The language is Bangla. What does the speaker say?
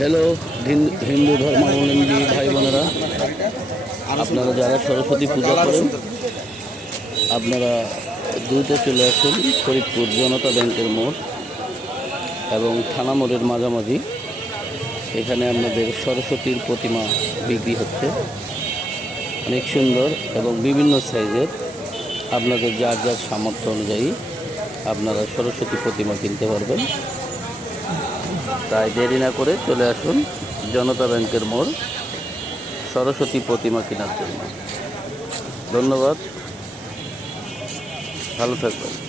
হ্যালো হিন্দু ধর্মাবলম্বী ভাই বোনেরা আপনারা যারা সরস্বতী পূজা করেন, আপনারা দ্রুত চলে আসুন ফরিদপুর জনতা ব্যাংকের মোড় এবং থানা মোড়ের মাঝামাঝি। এখানে আপনাদের সরস্বতীর প্রতিমা বিক্রি হচ্ছে। অনেক সুন্দর এবং বিভিন্ন সাইজের। আপনাদের যার যার সামর্থ্য অনুযায়ী আপনারা সরস্বতী প্রতিমা কিনতে পারবেন। তাই দেরি না করে চলে আসুন জনতা ব্যাংকের মোড় সরস্বতী প্রতিমা কেনার জন্য। ধন্যবাদ। ভালো থাকবেন।